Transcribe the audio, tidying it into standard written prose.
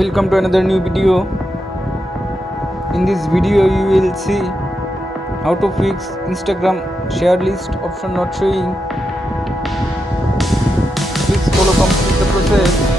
Welcome to another new video. In this video you will see how to fix Instagram share list option not showing. Please follow complete the process.